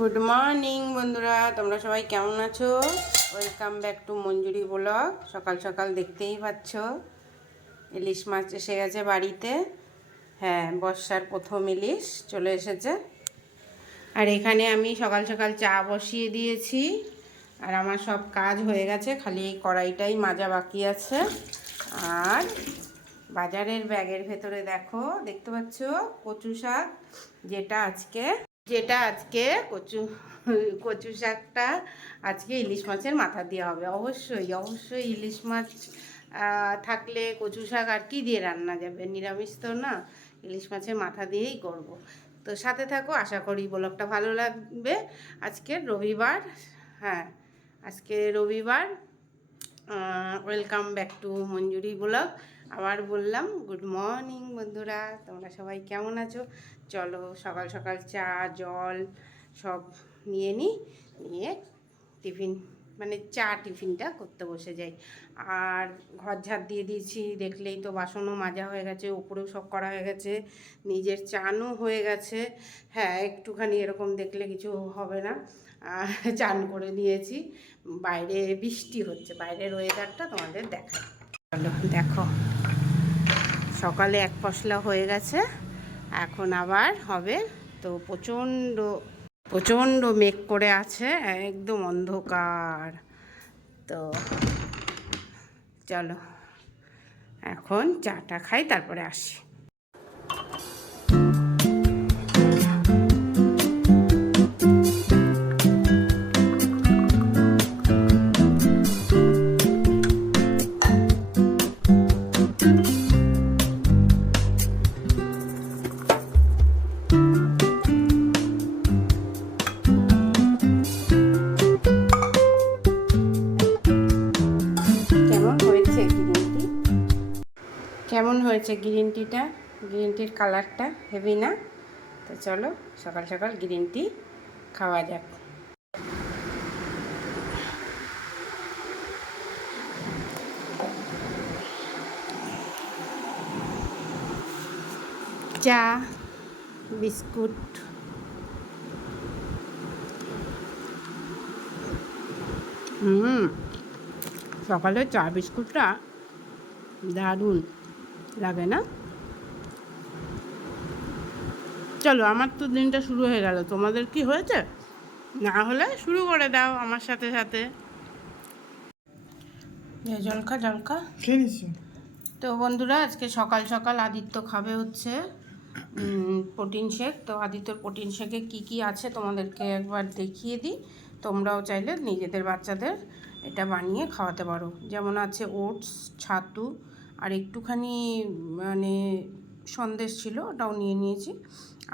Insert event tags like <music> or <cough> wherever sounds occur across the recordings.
Good morning বন্ধুরা। তোমরা সবাই কেমন আছো? Welcome back to Manjuri blog সকাল সকাল দেখতেই পাচ্ছ। ইলিশ মাছ এসে গেছে বাড়িতে। হ্যাঁ বর্ষার প্রথম ইলিশ চলে এসেছে। আর এখানে আমি সকাল সকাল চা বসিয়ে দিয়েছি। আর আমার সব কাজ হয়ে গেছে। খালি এই কড়াইটাই মাজা বাকি আছে। আর বাজারের ব্যাগের ভেতরে দেখো, দেখতে পাচ্ছ? কচু শাক, যেটা আজকে যেটা আজকে কচু কচু শাকটা আজকে ইলিশ মাছের মাথা দেওয়া হবে। অবশ্যই অবশ্যই ইলিশ মাছ থাকলে কচু শাক আর কি দিয়ে রান্না যাবে? নিরামিষ তো না, ইলিশ মাছের মাথা দিয়েই করব। তো সাথে থাকো, আশা করি ব্লগটা ভালো লাগবে। আজকে রবিবার হ্যাঁ আজকে রবিবার welcome back to Manjuri blog. আবার বললাম, গুড মর্নিং বন্ধুরা, তোমরা সবাই কেমন আছো? চলো সকাল সকাল চা, জল সব নিয়ে নিই নিয়ে টিফিন মানে চা টিফিনটা করতে বসে যাই। আর ঘর ঝাড় দিয়ে দিয়েছি, দেখলেই তো বাসনও মাজা হয়ে গেছে উপরেও সব করা হয়ে গেছে, নিজের চানও হয়ে গেছে। হ্যাঁ একটুখানি এরকম দেখলে কিছু হবে না। চান করে নিয়েছি, বাইরে বৃষ্টি হচ্ছে, বাইরের ওয়েদারটা তোমাদের দেখাই। চলো, দেখো। সকালে এক পশলা হয়ে গেছে। এখন আবার হবে তো প্রচণ্ড প্রচণ্ড মেঘ করে আছে, একদম অন্ধকার। তো চলো, এখন চাটা খাই, তারপরে আসি। হয়েছে গ্রিন টিটা গ্রিন টির কালারটা হেভি না। তো চলো, সকাল সকাল গ্রিন টি খাওয়া যাক। চা, বিস্কুট। হুম, সকালে চা, বিস্কুটটা দারুণ। লাগে না। চলো আমার তো দিনটা শুরু হয়ে গেল। তোমাদের কি হয়েছে? না হলে শুরু করে দাও আমার সাথে সাথে। এই জলখা জলখা খেয়ে তো বন্ধুরা আজকে সকাল সকাল আদিত্য খাবে হচ্ছে প্রোটিন শেক। তো আদিত্যর প্রোটিন শেকে কি কি আছে তোমাদেরকে একবার দেখিয়ে দিই। তোমরাও চাইলে নিজেদের বাচ্চাদের এটা বানিয়ে খাওয়াতে পারো। যেমন আছে ওটস ছাতু আর একটুখানি মানে সন্দেশ ছিল, ওটাও নিয়ে নিয়েছি।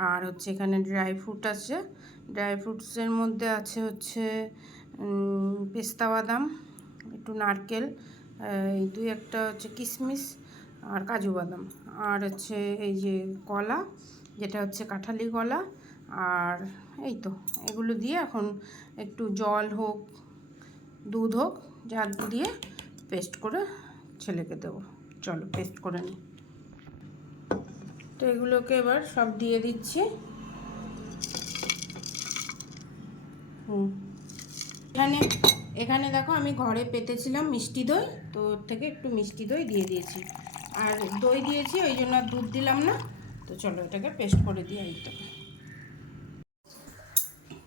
আর হচ্ছে এখানে ড্রাই ফ্রুট আছে। ড্রাই ফ্রুটসের মধ্যে আছে হচ্ছে পেস্তা বাদাম, একটু নারকেল, এই দুই একটা হচ্ছে কিশমিশ আর কাজু বাদাম। আর হচ্ছে এই যে কলা, যেটা হচ্ছে কাঁঠালি কলা, আর এই তো, এগুলো দিয়ে এখন একটু জল হোক, দুধ হোক, যা দিয়ে পেস্ট করে ছেলেকে দেবো। চলো পেস্ট করে নিই তো এগুলোকে এবার সব দিয়ে দিচ্ছি। হুম। এখানে এখানে দেখো আমি ঘরে পেতেছিলাম মিষ্টি দই, তো ওর থেকে একটু মিষ্টি দই দিয়ে দিয়েছি। আর দই দিয়েছি, ওই জন্য আর দুধ দিলাম না। তো চলো, এটাকে পেস্ট করে দিই এইটাকে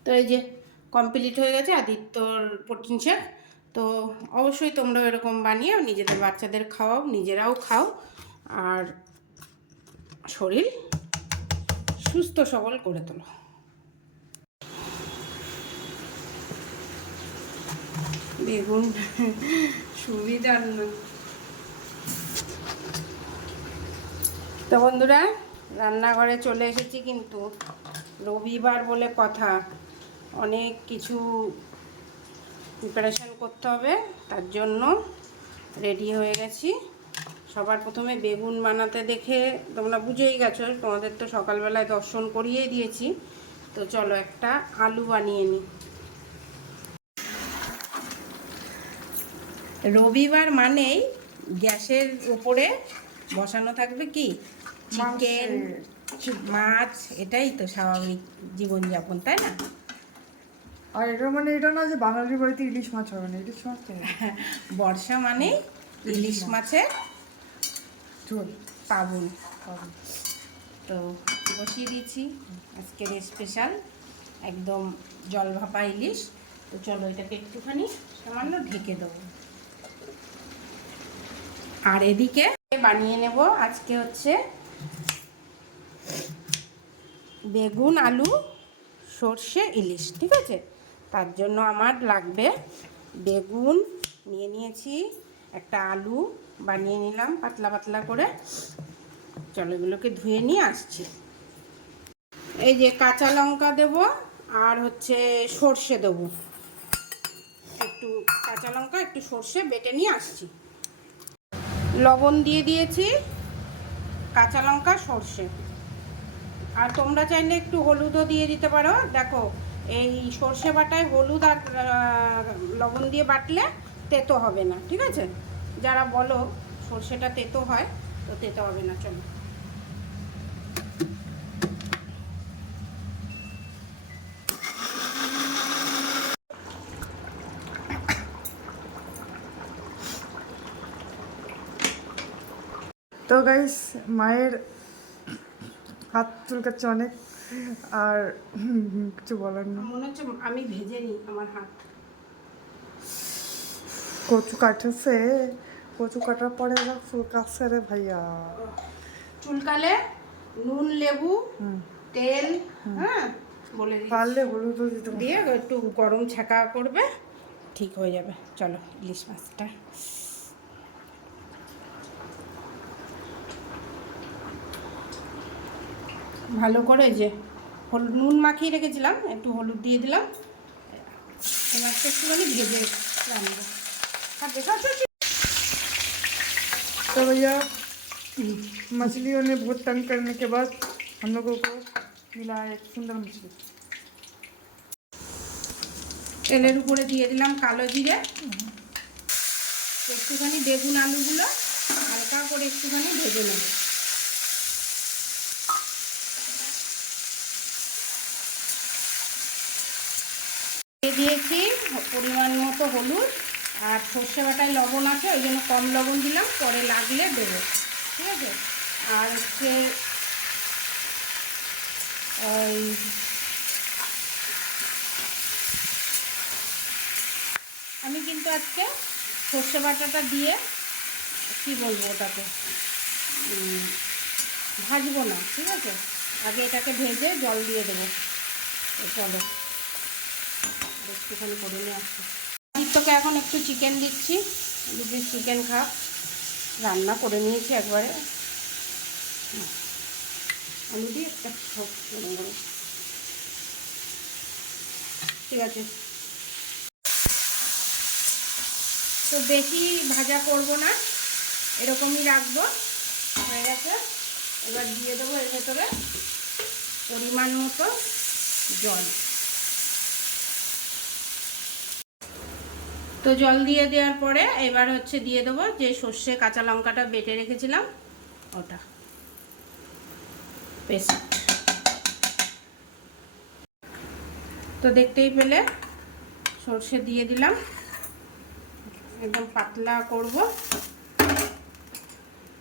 তো। এই যে কমপ্লিট হয়ে গেছে আদিত্যর প্রোটিন শেক তো অবশ্যই তোমরা এরকম বানিয়ে নিজেদের বাচ্চাদের খাওয়াও, নিজেরাও খাও। আর শরীর সুস্থ সবল করে তোলো। বেগুন সুবিধার না তো বন্ধুরা, রান্নাঘরে চলে এসেছি কিন্তু রবিবার বলে কথা। অনেক কিছু প্রিপারেশান করতে হবে তার জন্য রেডি হয়ে গেছি। সবার প্রথমে বেগুন বানাতে দেখে তোমরা বুঝেই গেছো তোমাদের তো সকালবেলায় দর্শন করিয়েই দিয়েছি। তো চলো একটা আলু বানিয়ে নিই রবিবার মানেই গ্যাসের উপরে বসানো থাকবে কি? চিকেন মাছ এটাই তো স্বাভাবিক জীবনযাপন তাই না? আর এটা মানে এটা না যে বাঙালির বাড়িতে ইলিশ মাছ হবে না ইলিশ মাছ <laughs> বর্ষা মানে ইলিশ মাছের চল। পাবন। তো বসিয়ে দিয়েছি আজকের স্পেশাল একদম জল ভাপা ইলিশ। তো চলো এটাকে একটুখানি সামান্য ঢেকে দেবো। আর এদিকে বানিয়ে নেব আজকে হচ্ছে বেগুন আলু সর্ষে ইলিশ ঠিক আছে? তার জন্য আমার লাগবে বেগুন, নিয়ে নিয়েছি একটা আলু, বানিয়ে নিলাম পাতলা পাতলা করে। চলো এগুলোকে ধুয়ে নিয়ে আসছি। এই যে কাঁচা লঙ্কা দেব আর হচ্ছে সর্ষে দেবো। একটু কাঁচা লঙ্কা, একটু সর্ষে বেটে নিয়ে আসছি। লবণ দিয়ে দিয়েছি, কাঁচা লঙ্কা, সর্ষে। আর তোমরা চাইলে একটু হলুদও দিয়ে দিতে পারো। দেখো এই সর্ষে বাটায় হলুদ আর লবণ দিয়ে বাটলে তেতো হবে না, ঠিক আছে? যারা বলো সর্ষেটা তেতো হয়, তো তেতো হবে না, চলো। তো গাইস মায়ের হাত চুলকাচ্ছে অনেক। আর কিছু বলার না মনে হচ্ছে আমি ভেজে নিই আমার হাত। কচু কাটেছে। কচু কাটার পরে যা চুলকাচ্ছে রে ভাইয়া। চুলকালে নুন লেবু তেল হ্যাঁ বলে পারলে হলুদ দিয়ে একটু গরম ছাকা করবে ঠিক হয়ে যাবে। চলো ইলিশ মাছটা। ভালো করে যে হলুদ নুন মাখিয়ে রেখেছিলাম একটু হলুদ দিয়ে দিলাম এই মাছটা একটুখানি ভেজে রাখবো আর দেখা तो भैया मछलियों ने बहुत तंग करने के बाद हम लोगों को मिला एक सुंदर मछली তেলের উপরে দিয়ে দিলাম কালো জিরে একটুখানি বেগুন আলুগুলো হালকা করে একটুখানি ভেজে নেব দিয়ে দিয়েছি পরিমাণ মতো হলুদ আর সর্ষে বাটায় লবণ আছে, ওই জন্য কম লবণ দিলাম, পরে লাগলে দেবো, ঠিক আছে? আর হচ্ছে ওই আমি কিন্তু আজকে সর্ষে বাটাটা দিয়ে কি বলব ওটাকে? ভাজবো না, ঠিক আছে? আগে এটাকে ভেজে জল দিয়ে দেবো চলো। একটুখানি করে নিয়ে আসছি। তোকে এখন একটু চিকেন দিচ্ছি। দু চিকেন খা রান্না করে নিয়েছি একবারে। আলু দিয়ে একটা। ঠিক আছে। তো বেশি ভাজা করব না, এরকমই রাখব। হয়ে গেছে। এবার দিয়ে দেবো এর ভেতরে পরিমাণ মতো জল। তো জল দিয়ে দেওয়ার পরে এবার হচ্ছে দিয়ে দেবো যে সর্ষে কাঁচা লঙ্কাটা বেটে রেখেছিলাম, ওটা। পেস্ট। তো দেখতেই পেলে, সর্ষে দিয়ে দিলাম। একদম পাতলা করব।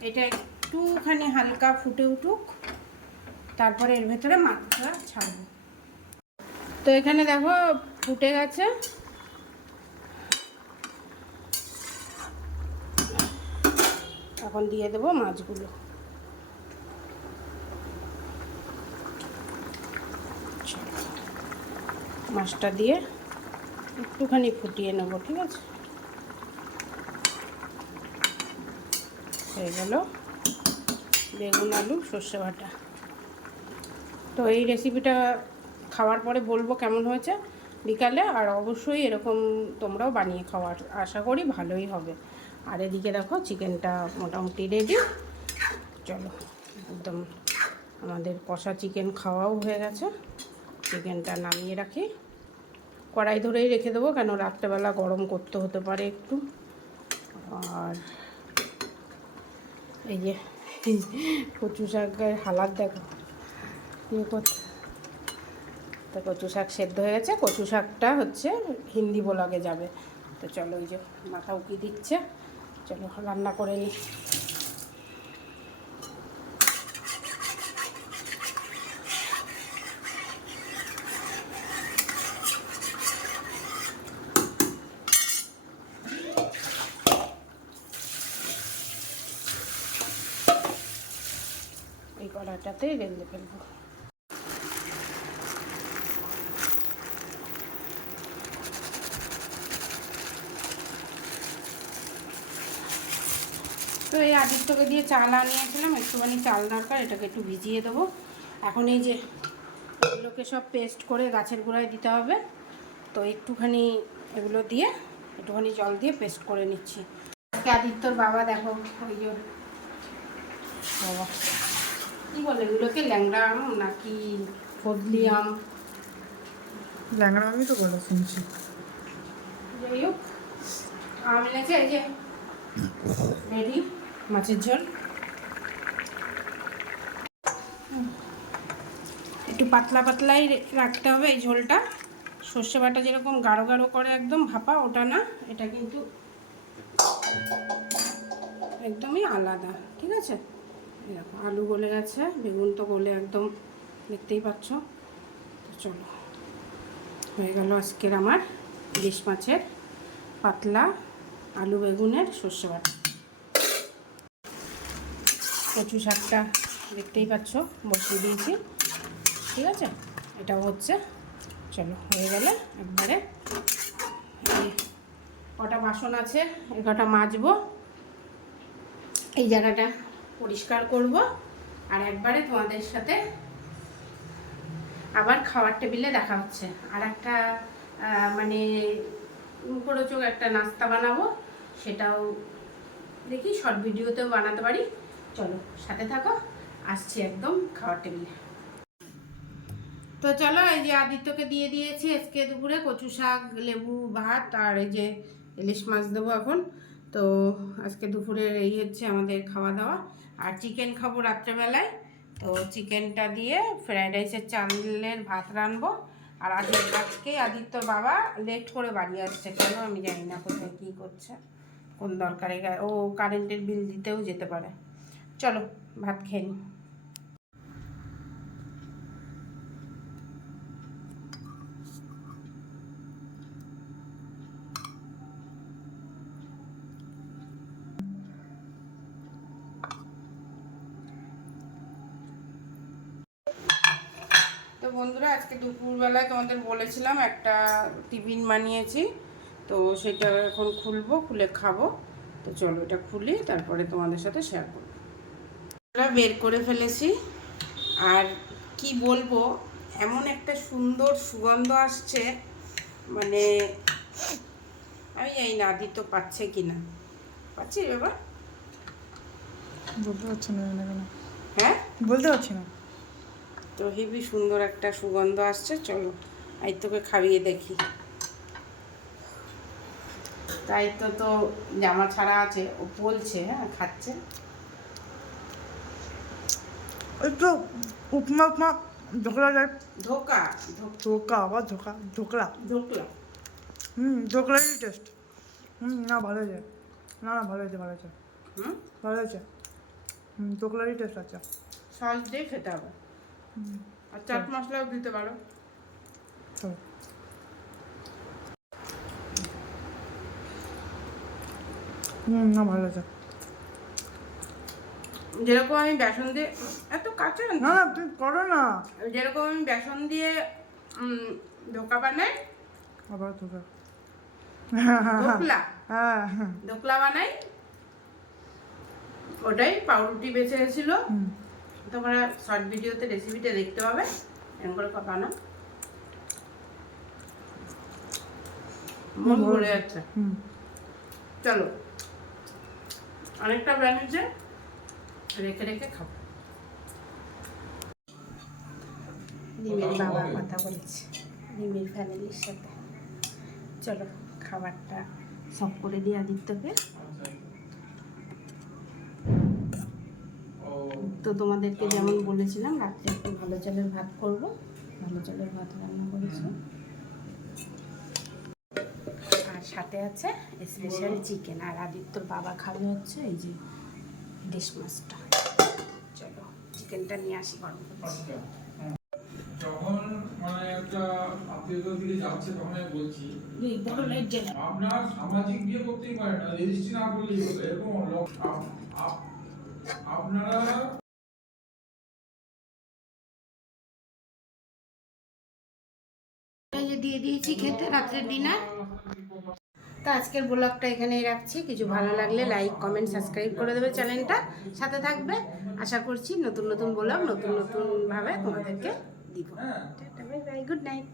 এটা একটুখানি হালকা ফুটে উঠুক, তারপরে এর ভেতরে মাছটা ছাড়বো। তো এখানে দেখো ফুটে গেছে। এখন দিয়ে দেবো মাছগুলো। মাছটা দিয়ে একটুখানি ফুটিয়ে নেব, ঠিক আছে? হয়ে গেল বেগুন, আলু, সর্ষে বাটা। তো এই রেসিপিটা খাওয়ার পরে বলব কেমন হয়েছে বিকালে, আর অবশ্যই এরকম তোমরাও বানিয়ে খাওয়ার। আশা করি ভালোই হবে। আর এদিকে দেখো চিকেনটা মোটামুটি রেডি চলো, একদম আমাদের কষা চিকেন খাওয়াও হয়ে গেছে। চিকেনটা নামিয়ে রাখি। কড়াই ধরেই রেখে দেবো, কেন রাত্রেবেলা গরম করতে হতে পারে একটু। আর এই যে কচু শাকের হালাত দেখো। তো কচু শাক সেদ্ধ হয়ে গেছে। কচু শাকটা হচ্ছে হিন্দি ব্লগে যাবে। তো চলো ওই যে মাথা উকি দিচ্ছে। চলো রান্না করে নিই এই কড়াটাতেই রেঁধে ফেলব। আদিত্যকে দিয়ে চাল আনিয়েছিলাম একটুখানি চাল দরকার এটাকে একটু ভিজিয়ে দেবো। এখন এই যে এগুলোকে সব পেস্ট করে গাছের গোড়ায় দিতে হবে। তো একটুখানি এগুলো দিয়ে একটুখানি জল দিয়ে পেস্ট করে নিচ্ছি। আজকে আদিত্যর বাবা দেখো ওই যে বাবা। কী বলে এগুলোকে ল্যাংড়া আম নাকি ফজলি আম? ল্যাংড়া আমি তো বলা শুনছি। যাই হোক আম এনেছে এই যে রেডি মাছের ঝোল। একটু পাতলা পাতলাই রাখতে হবে এই ঝোলটা। সর্ষে বাটা যেরকম গাঢ় গাঢ় করে একদম ভাপা, ওটা না, এটা কিন্তু একদমই আলাদা, ঠিক আছে? এরকম আলু গলে গেছে, বেগুন তো গলে একদম, দেখতেই পাচ্ছ। তো চলো, হয়ে গেল আজকের আমার ইলিশ মাছের পাতলা আলু বেগুনের সর্ষে বাটা। কচু শাকটা দেখতেই পাচ্ছ, বসিয়ে দিয়েছি। ঠিক আছে? এটাও হচ্ছে, চলো, হয়ে গেলে একবারে কটা বাসন আছে এই কটা মাজবো। এই জায়গাটা পরিষ্কার করব আর একবারে তোমাদের সাথে আবার খাওয়ার টেবিলে দেখা হচ্ছে। আর একটা মানে মুখরোচক একটা নাস্তা বানাবো, সেটাও দেখি, শর্ট ভিডিওতেও বানাতে পারি। চলো, সাথে থাকো, আসছি একদম খাওয়ার টেবিলে। তো চলো, এই যে আদিত্যকে দিয়ে দিয়েছি আজকে দুপুরে কচু শাক, লেবু, ভাত আর এই যে ইলিশ মাছ দেবো এখন। তো আজকে দুপুরের এই হচ্ছে আমাদের খাওয়া দাওয়া। আর চিকেন খাব রাত্রেবেলায়। তো চিকেনটা দিয়ে ফ্রাইড রাইসের চালের ভাত রানবো আর আজ আজকে আদিত্যর বাবা লেট করে বাড়ি আসছে। কেন আমি জানি না কোথায়, কী করছে, কোন দরকারে ও কারেন্টের বিল দিতেও যেতে পারে। চলো, ভাত খেয়ে নিই তো বন্ধুরা, আজকে দুপুরবেলায় তোমাদের বলেছিলাম একটা টিফিন বানিয়েছি, তো সেটা এখন খুলবো, খুলে খাব। তো চলো, এটা খুলি, তারপরে তোমাদের সাথে শেয়ার করব। বের করে ফেলেছি। আর কি বলব এমন একটা সুন্দর সুগন্ধ আসছে মানে আমি এই না আদিত্য পাচ্ছে কি না পাচ্ছি বাবা বলতে পারছি না হ্যাঁ? বলতে পারছি না। তো হেবি সুন্দর একটা সুগন্ধ আসছে চলো আই তোকে খাইয়ে দেখি। তাই তো তো জামা ছাড়া আছে ও বলছে হ্যাঁ খাচ্ছে। তো উপমা উপমা ঢোকলা যায় ধোকা ধোক- আবার ধোকা ঢোকলা। ধোকলা হুম ঢোকলারই টেস্ট হুম না ভালো হয়েছে। না না ভালো হয়েছে ভালো হয়েছে। হুম? ভালো হয়েছে। হুম ঢোকলারই টেস্ট আছে। সস দিয়ে খেতে হবে। আর চাট মশলাও দিতে পারো। হুম না ভালো হয়েছে। যেরকম আমি বেসন দিয়ে এত কাঁচা না? না তুমি করো না। যেরকম আমি বেসন দিয়ে ধোকা বানাই আবার ধোকা। ধোকলা? হ্যাঁ। ধোকলা বানাই ওটাই পাউরুটি বেঁচে গেছিল তোমরা শর্ট ভিডিওতে রেসিপিটা দেখতে পাবে। এরকম করে বানাও। মন ভরে যাচ্ছে। চলো। অনেকটা বানিয়েছে রেখে রেখে খাব। রিমির বাবার কথা বলছে। রিমির ফ্যামিলির সাথে। চলো খাবারটা সব করে দিই আদিত্যকে। তো তোমাদেরকে যেমন বলেছিলাম রাত্রে একটু ভালো চালের ভাত করব। ভালো চালের ভাত রান্না করেছি। আর সাথে আছে স্পেশাল চিকেন আর আদিত্যর বাবা খাবে হচ্ছে এই যে ডিশ মাছটা। চিকেনটা নিয়ে আসি গরম করছি যখন মানে একটা আত্মীয়তার দিকে যাচ্ছে তখন আমি বলছি বড় লাইট জ্বালা আপনার সামাজিক বিয়ে করতেই পারে না রেজিস্ট্রি না করলেই এরকম আপনারা দিয়ে দিয়েছি খেতে রাত্রের ডিনার তো আজকের ব্লগটা এখানেই রাখছি। কিছু ভালো লাগলে লাইক কমেন্ট সাবস্ক্রাইব করে দেবে চ্যানেলটা। সাথে থাকবে। আশা করছি নতুন নতুন বললাম নতুন নতুন ভাবে তোমাদেরকে দিব। Good night